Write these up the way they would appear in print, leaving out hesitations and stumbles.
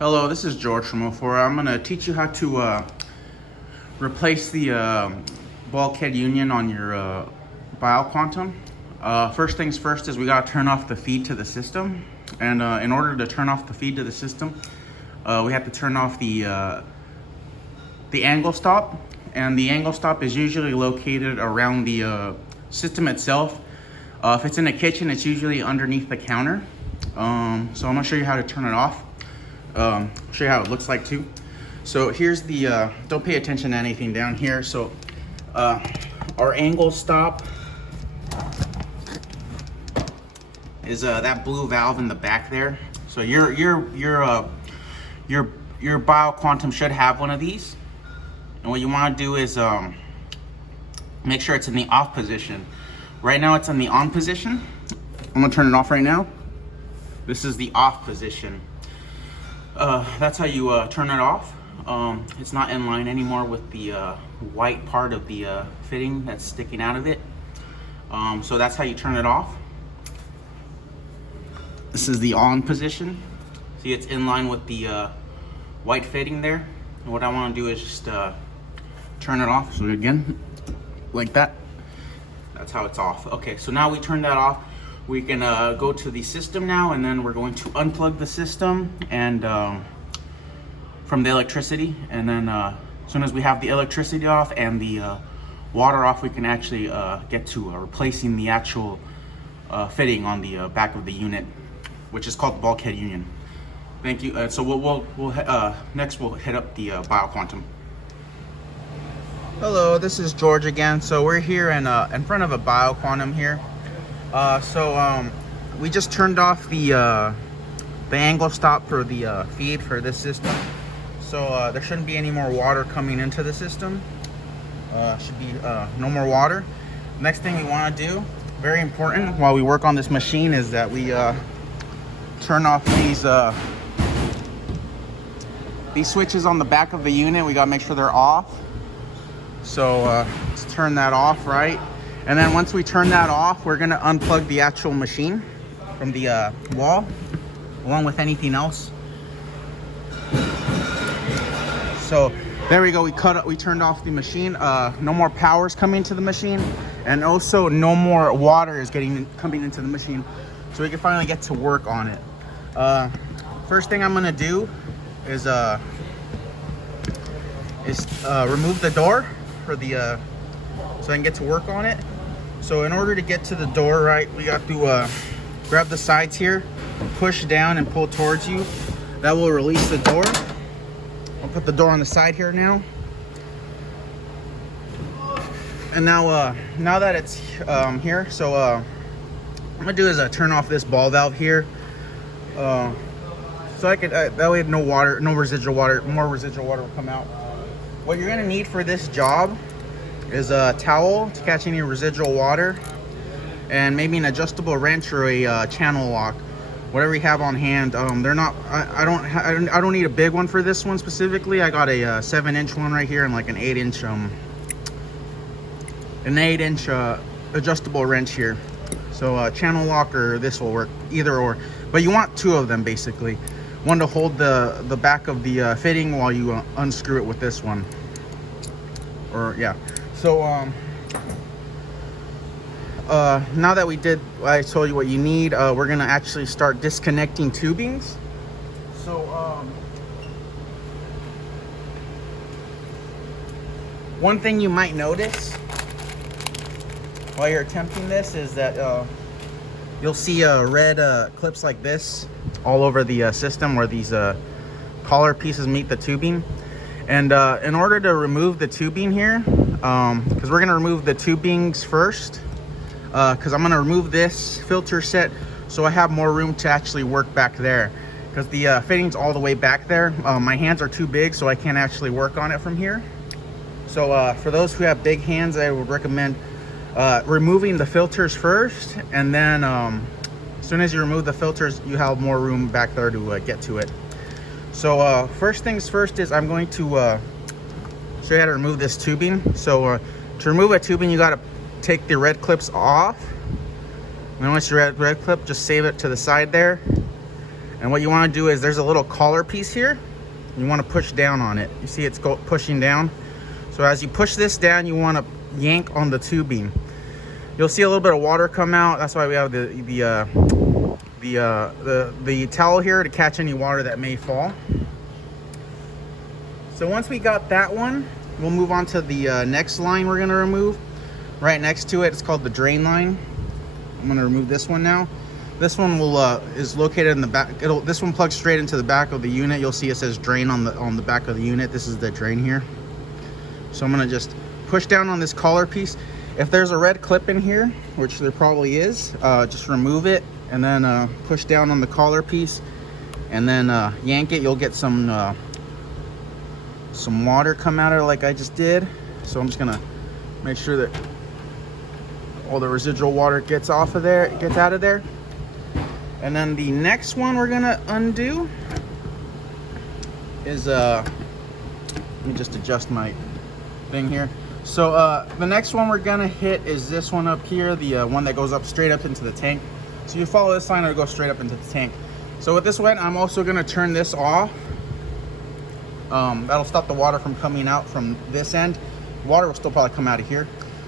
Hello, this is George from 04. I'm going to teach you how to replace the bulkhead union on your BioQuantum. First things first is we got to turn off the feed to the system. And in order to turn off the feed to the system, we have to turn off the angle stop. And the angle stop is usually located around the system itself. If it's in the kitchen, it's usually underneath the counter. So I'm going to show you how to turn it off. Show you how it looks like too. So here's the don't pay attention to anything down here. So our angle stop is that blue valve in the back there. So your BioQuantum should have one of these, and what you want to do is make sure it's in the off position. Right now it's in the on position. I'm gonna turn it off right now. This is the off position. That's how you turn it off. It's not in line anymore with the white part of the fitting that's sticking out of it. So that's how you turn it off. This is the on position. See, it's in line with the white fitting there. And what I want to do is just turn it off. So again, like that. That's how it's off. Okay, so now we turn that off. We can go to the system now, and then we're going to unplug the system and from the electricity, and then as soon as we have the electricity off and the water off, we can actually get to replacing the actual fitting on the back of the unit, which is called the bulkhead union. Thank you. So next we'll hit up the BioQuantum. Hello, this is George again. So we're here in front of a BioQuantum here. We just turned off the angle stop for the feed for this system. So there shouldn't be any more water coming into the system. Should be no more water. Next thing we want to do, very important while we work on this machine, is that we turn off these switches on the back of the unit. We got to make sure they're off. So let's turn that off, right? And then once we turn that off, we're gonna unplug the actual machine from the wall, along with anything else. So there we go. We turned off the machine. No more power is coming to the machine, and also no more water is coming into the machine. So we can finally get to work on it. First thing I'm gonna do is remove the door for the so I can get to work on it. So in order to get to the door, right, we got to grab the sides here, push down and pull towards you. That will release the door. I'll put the door on the side here now. And now that it's here, so what I'm gonna do is turn off this ball valve here. So I could that way more residual water will come out. What you're gonna need for this job is a towel to catch any residual water, and maybe an adjustable wrench or a channel lock, whatever you have on hand. They're not. I don't need a big one for this one specifically. I got a 7-inch one right here and like an 8-inch adjustable wrench here. So channel lock or this will work, either or. But you want two of them basically. One to hold the back of the fitting while you unscrew it with this one. Or yeah. So now that I told you what you need, we're gonna actually start disconnecting tubings. So one thing you might notice while you're attempting this is that you'll see red clips like this all over the system where these collar pieces meet the tubing. And in order to remove the tubing here, because we're going to remove the tubings first, because I'm going to remove this filter set so I have more room to actually work back there, because the fitting's all the way back there. My hands are too big, so I can't actually work on it from here. So for those who have big hands, I would recommend removing the filters first, and then as soon as you remove the filters, you have more room back there to get to it. So first things first is I'm going to show you how to remove this tubing. So to remove a tubing, you got to take the red clips off. And then once you're at red clip, just save it to the side there. And what you want to do is there's a little collar piece here. You want to push down on it. You see it's pushing down. So as you push this down, you want to yank on the tubing. You'll see a little bit of water come out. That's why we have the towel here to catch any water that may fall. So once we got that one, we'll move on to the next line we're going to remove. Right next to it, it's called the drain line. I'm going to remove this one now. This one is located in the back. This one plugs straight into the back of the unit. You'll see it says drain on the back of the unit. This is the drain here. So I'm going to just push down on this collar piece. If there's a red clip in here, which there probably is, just remove it and then push down on the collar piece and then yank it. You'll get some water come out of it like I just did. So I'm just going to make sure that all the residual water gets out of there. And then the next one we're gonna undo is let me just adjust my thing here. So the next one we're gonna hit is this one up here, the one that goes up straight up into the tank. So you follow this line, it'll go straight up into the tank. So with this one, I'm also gonna turn this off. That'll stop the water from coming out from this end. Water will still probably come out of here.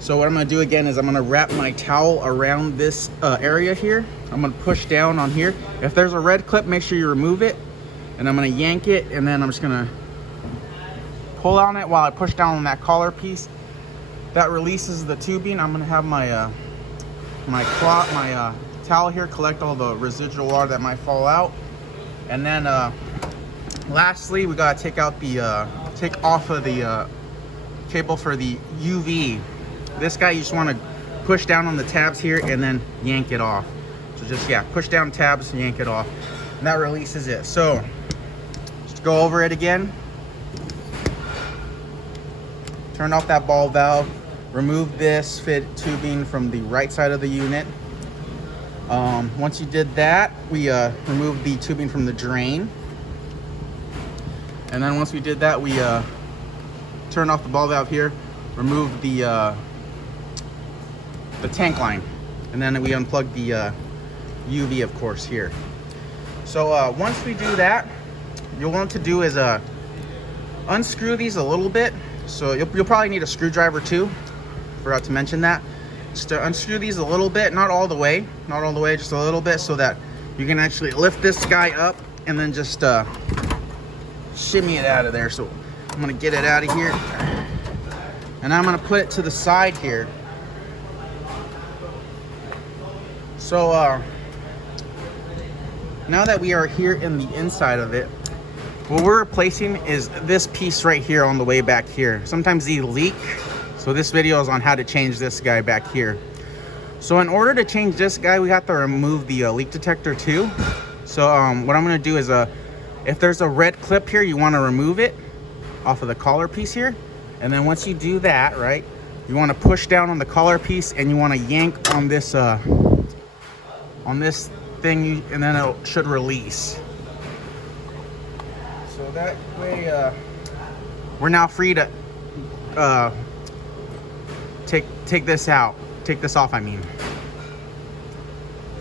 So what I'm gonna do again is I'm gonna wrap my towel around this area here. I'm gonna push down on here. If there's a red clip, make sure you remove it. And I'm gonna yank it, and then I'm just gonna pull on it while I push down on that collar piece. That releases the tubing. I'm gonna have my towel here collect all the residual water that might fall out. And then lastly, we gotta take off of the cable for the UV. This guy, you just want to push down on the tabs here and then yank it off. So just, yeah, push down tabs and yank it off. And that releases it. So just go over it again. Turn off that ball valve. Remove this fit tubing from the right side of the unit. Once you did that, we removed the tubing from the drain. And then once we did that, we turned off the ball valve here, removed the tank line, and then we unplugged the UV, of course, here. So once we do that, you'll want to do is unscrew these a little bit. So you'll probably need a screwdriver too. Forgot to mention that. Just to unscrew these a little bit, not all the way, just a little bit, so that you can actually lift this guy up and then just shimmy it out of there. So I'm gonna get it out of here, and I'm gonna put it to the side here. So now that we are here in the inside of it, what we're replacing is this piece right here on the way back here. Sometimes these leak, so this video is on how to change this guy back here. So in order to change this guy, we have to remove the leak detector too. So what I'm gonna do is if there's a red clip here, you want to remove it off of the collar piece here. And then once you do that, right, you want to push down on the collar piece and you want to yank on this thing, and then it should release. So that way we're now free to take this out, take this off, I mean.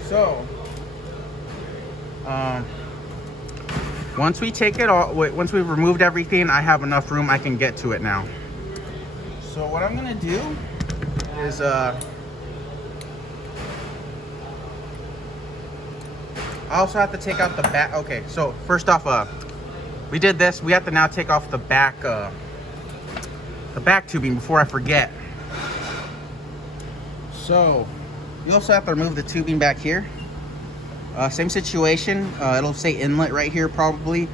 So once we take it all, once we've removed everything, I have enough room, I can get to it now. So what I'm gonna do is I also have to take out the back. Okay, so first off, we did this. We have to now take off the back tubing before I forget. So you also have to remove the tubing back here. Same situation. It'll say inlet right here probably.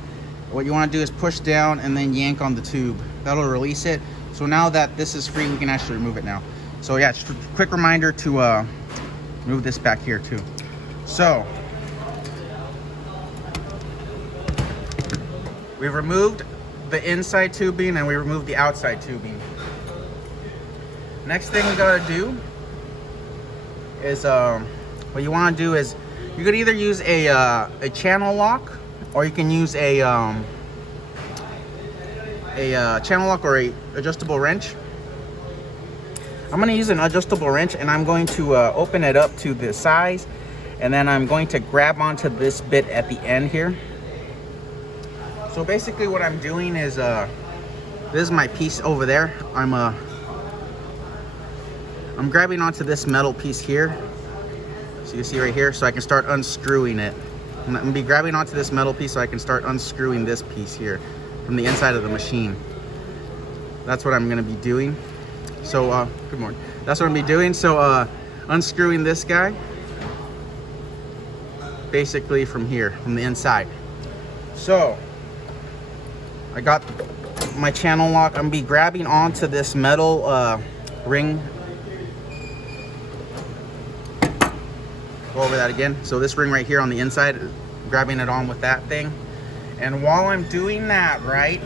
What you want to do is push down and then yank on the tube. That'll release it. So now that this is free, we can actually remove it now. So yeah, just a quick reminder to move this back here too. So we've removed the inside tubing and we removed the outside tubing. Next thing we gotta do is what you want to do is you could either use a channel lock, or you can use a channel lock or a adjustable wrench. I'm going to use an adjustable wrench, and I'm going to open it up to the size, And then I'm going to grab onto this bit at the end here. So basically what I'm doing is, this is my piece over there. I'm grabbing onto this metal piece here. So you can see right here, so I can start unscrewing it. I'm gonna be grabbing onto this metal piece so I can start unscrewing this piece here from the inside of the machine. That's what I'm gonna be doing. So, good morning. That's what I'm gonna be doing. So, unscrewing this guy, basically from here, from the inside. So, I got my channel lock. I'm gonna be grabbing onto this metal ring. Go over that again. So this ring right here on the inside, grabbing it on with that thing. And while I'm doing that, right,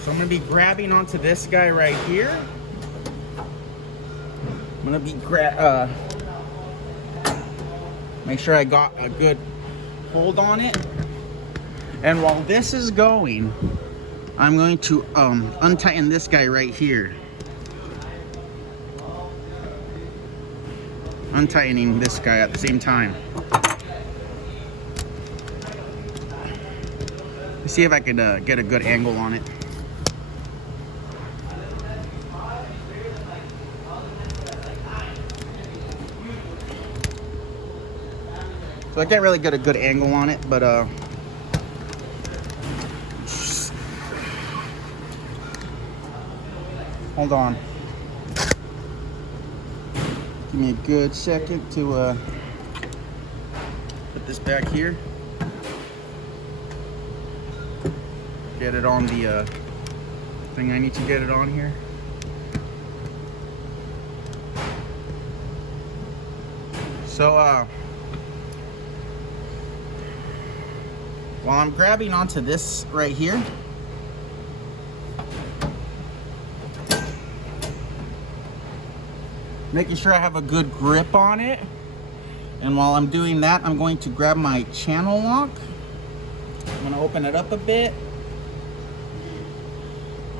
so I'm gonna be grabbing onto this guy right here. I'm gonna be make sure I got a good hold on it. And while this is going, I'm going to untighten this guy right here. Untightening this guy at the same time. Let's see if I could get a good angle on it. So I can't really get a good angle on it, but hold on. Give me a good second to put this back here. Get it on the thing I need to get it on here. So while I'm grabbing onto this right here, making sure I have a good grip on it. And while I'm doing that, I'm going to grab my channel lock. I'm going to open it up a bit.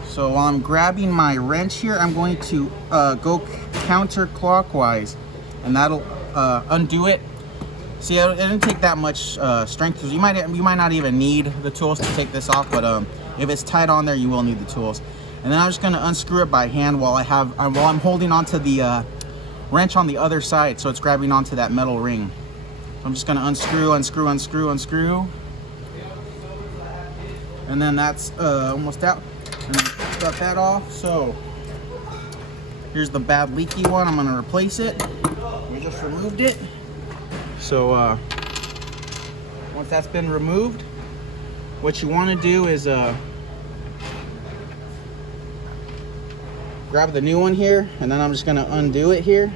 So while I'm grabbing my wrench here, I'm going to go counterclockwise, and that'll undo it. See, it didn't take that much strength, because you might not even need the tools to take this off, but if it's tight on there, you will need the tools. And then I'm just going to unscrew it by hand while I'm holding onto the wrench on the other side, so it's grabbing onto that metal ring. So I'm just going to unscrew, and then that's almost out. And then cut that off. So here's the bad leaky one. I'm going to replace it. We just removed it. So once that's been removed, what you want to do is grab the new one here, and then I'm just going to undo it here,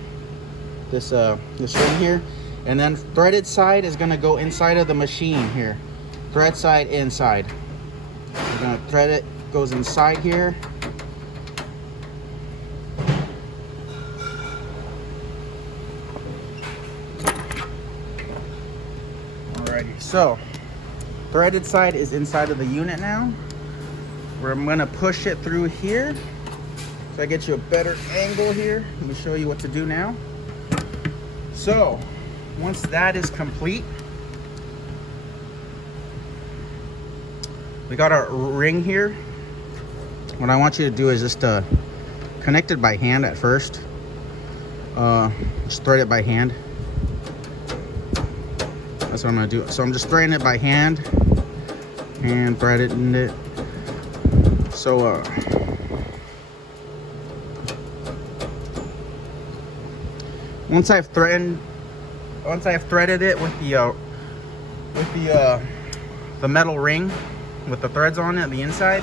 this ring here, and then threaded side is going to go inside of the machine here. Thread side inside. We're going to thread it, goes inside here. Alrighty, so threaded side is inside of the unit now, where I'm going to push it through here. So I get you a better angle here. Let me show you what to do now. So once that is complete, we got our ring here. What I want you to do is just connect it by hand at first. Just thread it by hand. That's what I'm gonna do. So I'm just threading it by hand and thread it in it. So once I've threaded it with the metal ring with the threads on it on the inside,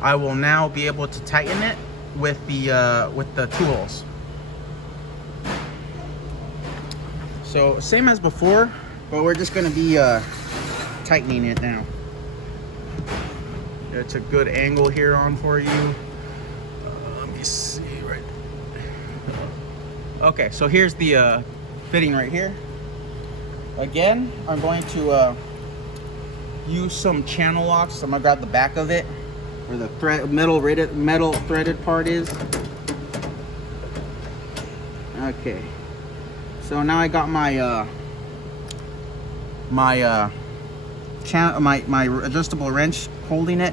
I will now be able to tighten it with the tools. So same as before, but we're just going to be tightening it now. It's a good angle here on for you. Let me see right. Okay, so here's the fitting right here. Again, I'm going to use some channel locks. So I'm gonna grab the back of it, where the metal threaded part is. Okay, So now I got my my adjustable wrench holding it,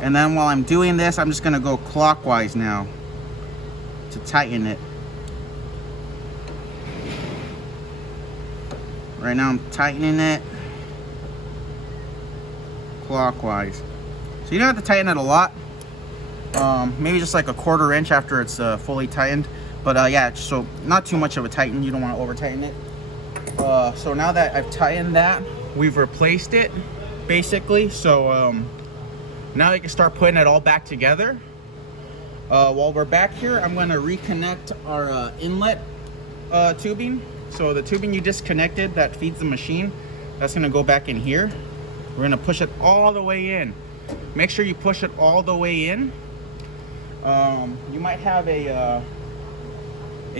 and then while I'm doing this, I'm just gonna go clockwise now to tighten it. Right now I'm tightening it clockwise. So you don't have to tighten it a lot. Maybe just like a 1/4 inch after it's fully tightened. But yeah, so not too much of a tighten. You don't want to over tighten it. So now that I've tightened that, we've replaced it basically. So now you can start putting it all back together. While we're back here, I'm going to reconnect our inlet tubing. So the tubing you disconnected that feeds the machine, that's going to go back in here. We're going to push it all the way in. Make sure you push it all the way in. You might have a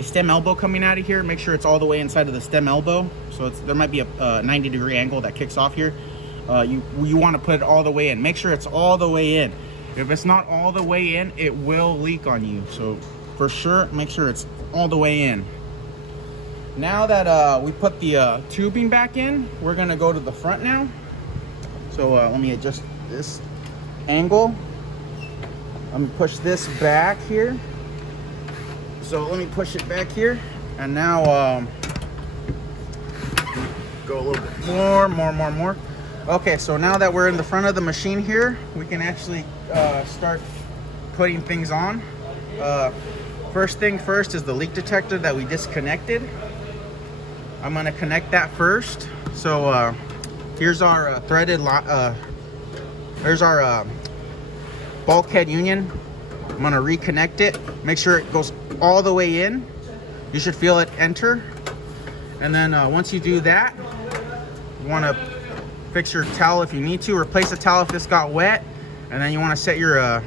stem elbow coming out of here. Make sure it's all the way inside of the stem elbow. So there might be a 90-degree angle that kicks off here. You want to put it all the way in. Make sure it's all the way in. If it's not all the way in, it will leak on you. So for sure, make sure it's all the way in. Now that we put the tubing back in, we're gonna go to the front now. So let me adjust this angle. I'm gonna push this back here. So let me push it back here, and now go a little bit more. Okay, so now that we're in the front of the machine here, we can actually start putting things on. First thing first is the leak detector that we disconnected. I'm gonna connect that first. So here's our here's our bulkhead union. I'm gonna reconnect it. Make sure it goes all the way in. You should feel it enter. And then once you do that, you wanna fix your towel if you need to. Replace the towel if this got wet. And then you wanna set your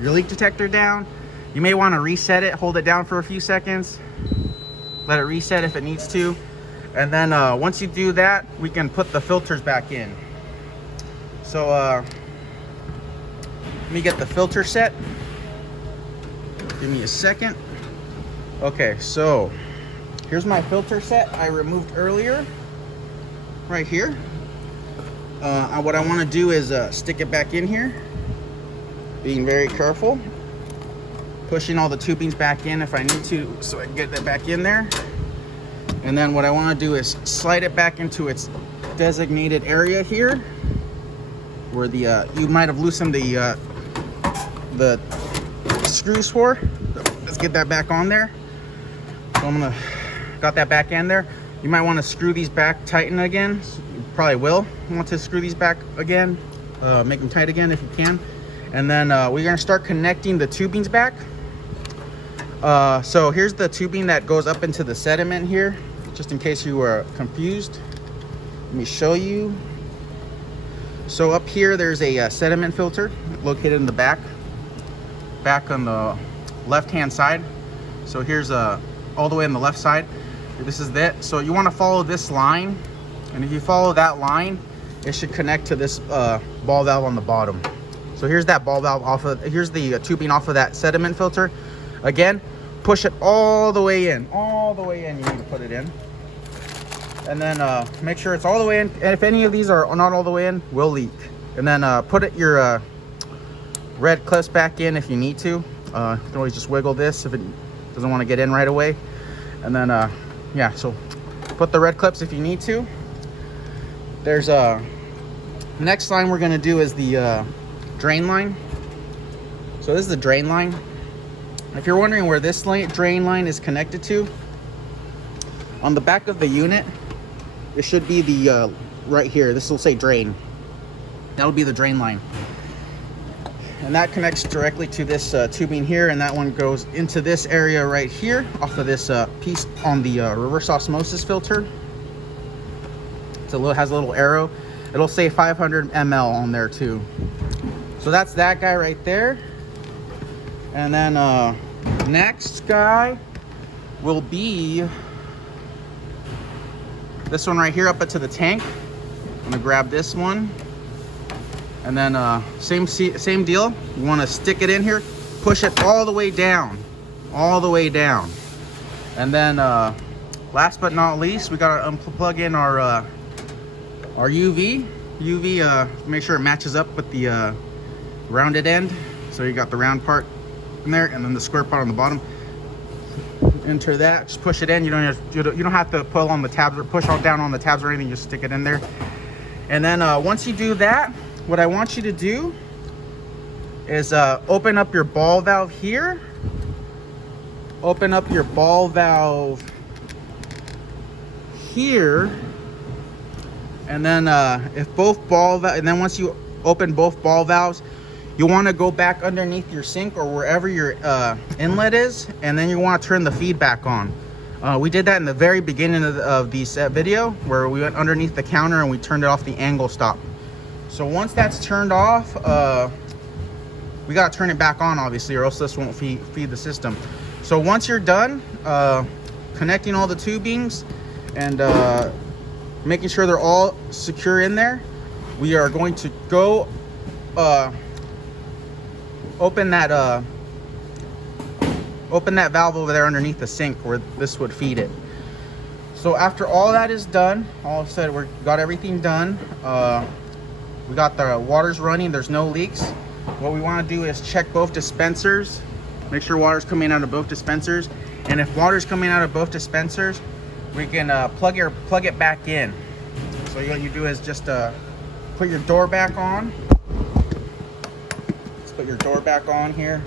leak detector down. You may wanna reset it, hold it down for a few seconds. Let it reset if it needs to. And then once you do that, we can put the filters back in. So let me get the filter set. Give me a second. Okay, so here's my filter set I removed earlier, right here. What I want to do is stick it back in here, being very careful, pushing all the tubings back in if I need to, so I can get that back in there. And then what I want to do is slide it back into its designated area here, where the you might have loosened the screws for. Let's get that back on there. So I'm gonna got that back in there. You might want to screw these back, tighten again. So you probably will want to screw these back again, make them tight again if you can. And then we're gonna start connecting the tubings back. So here's the tubing that goes up into the sediment here, just in case you were confused. Let me show you. So up here there's a sediment filter located in the back on the left hand side. So here's all the way on the left side. This is it. So you want to follow this line, and if you follow that line, it should connect to this ball valve on the bottom. So here's that ball valve off of, here's the tubing off of that sediment filter. Again, push it all the way in. All the way in, you need to put it in. And then make sure it's all the way in. And if any of these are not all the way in, will leak. And then put your red clips back in if you need to. You can always just wiggle this if it doesn't want to get in right away. And then, yeah, so put the red clips if you need to. There's next line we're going to do is the drain line. So this is the drain line. If you're wondering where this drain line is connected to, on the back of the unit, it should be the right here. This will say drain. That'll be the drain line. And that connects directly to this tubing here, and that one goes into this area right here off of this piece on the reverse osmosis filter. It's has a little arrow. It'll say 500 ml on there too. So that's that guy right there. And then next guy will be this one right here up into the tank. I'm gonna grab this one. And then same deal. You want to stick it in here, push it all the way down, And then last but not least, we gotta unplug in our UV. Make sure it matches up with the rounded end. So you got the round part in there, and then the square part on the bottom. Enter that. Just push it in. You don't have to pull on the tabs or push all down on the tabs or anything. Just stick it in there. And then once you do that, what I want you to do is open up your ball valve here. Open up your ball valve here. And then then once you open both ball valves, you want to go back underneath your sink or wherever your inlet is, and then you want to turn the feed back on. We did that in the very beginning of the set video, where we went underneath the counter and we turned it off the angle stop. So once that's turned off, we got to turn it back on, obviously, or else this won't feed the system. So once you're done connecting all the tubings and making sure they're all secure in there, we are going to go open that valve over there underneath the sink where this would feed it. So after all that is done, all said, we got everything done. We got the waters running, there's no leaks. What we want to do is check both dispensers, make sure water's coming out of both dispensers, and if water's coming out of both dispensers, we can plug it back in. So what you do is just put your door back on. Let's put your door back on here.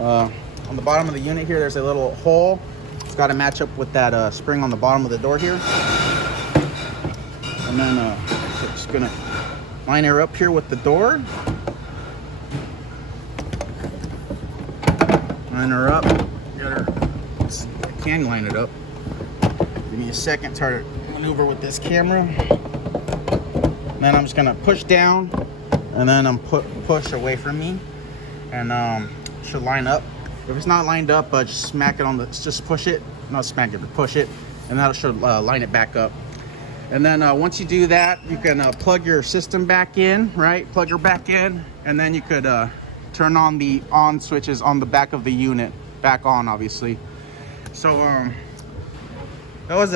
On the bottom of the unit here, there's a little hole. It's got to match up with that spring on the bottom of the door here. And then just gonna line her up here with the door. Line her up. Get her. I can line it up. Give me a second. Try to maneuver with this camera. And then I'm just gonna push down, and then I'm push away from me, and should line up. If it's not lined up, just smack it on the. Just push it. Not smack it, but push it, and that should line it back up. And then once you do that, you can plug your system back in, right? Plug her back in, and then you could turn on the on switches on the back of the unit, back on, obviously. So that was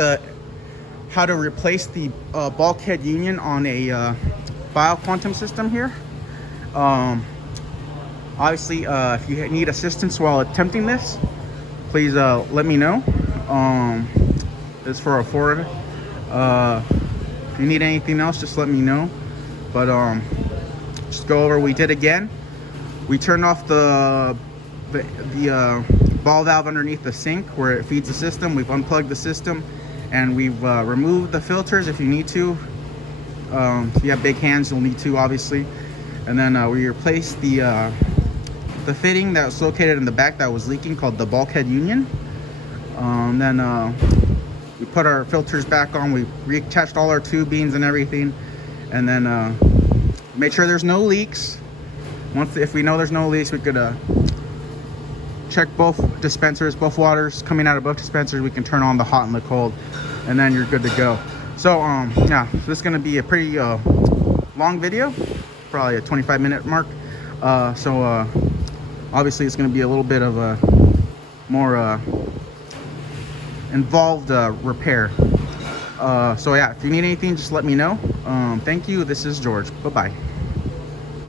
how to replace the bulkhead union on a bio-quantum system here. Obviously, if you need assistance while attempting this, please let me know. This is for a Ford. If you need anything else, just let me know. But just go over what we did again. We turned off the ball valve underneath the sink where it feeds the system. We've unplugged the system, and we've removed the filters if you need to. If you have big hands, you'll need to, obviously. And then we replaced the fitting that was located in the back that was leaking, called the bulkhead union. Then we put our filters back on. We reattached all our tubings and everything, and then made sure there's no leaks. If we know there's no leaks, we could check both dispensers, both waters coming out of both dispensers. We can turn on the hot and the cold, and then you're good to go. So yeah, so this is gonna be a pretty long video, probably a 25-minute mark. Obviously it's gonna be a little bit of a more involved repair. So yeah, if you need anything, just let me know. Thank you. This is George. Bye-bye.